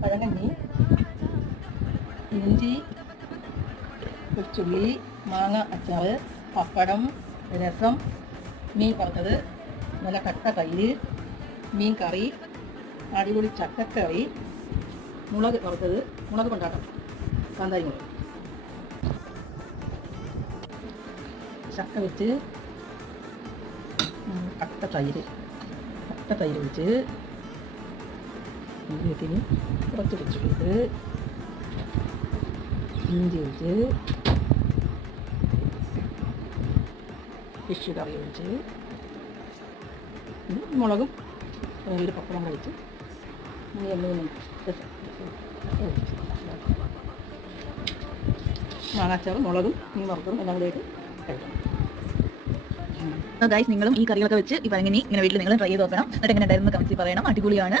പഴങ്കഞ്ഞി, ഇഞ്ചി, കൊച്ചുള്ളി, മാങ്ങ അച്ചാർ, പപ്പടം, രസം, മീൻ വറുത്തത്, നല്ല കട്ട തൈര്, മീൻ കറി, അടിപൊളി ചക്കക്കറി, മുളക് വറുത്തത്, മുളക് കൊണ്ടാട്ടം, കാന്താരി മുളക്, ചക്ക വെച്ച് കട്ട തൈര് വെച്ച് വീട്ടിന് കുറച്ച് വെച്ചിട്ട് ഇഞ്ചി വെച്ച് ഫിഷ് കറി വെച്ച് മുളകും ഒരു പപ്പടം കഴിച്ച് മാങ്ങാച്ചാറും മുളകും മീൻ വറുത്തതും എല്ലാം കൂടി കഴിക്കണം. ഗൈസ്, നിങ്ങളും ഈ കറികളൊക്കെ വെച്ച് ഈ പഴങ്കഞ്ഞി ഇങ്ങനെ വീട്ടിൽ നിങ്ങൾ ട്രൈ ചെയ്ത് നോക്കണം. എന്നിട്ട് എങ്ങനെ ഉണ്ടായിരുന്നു കമൻസിൽ പറയണം. അടിപൊളിയാണ്.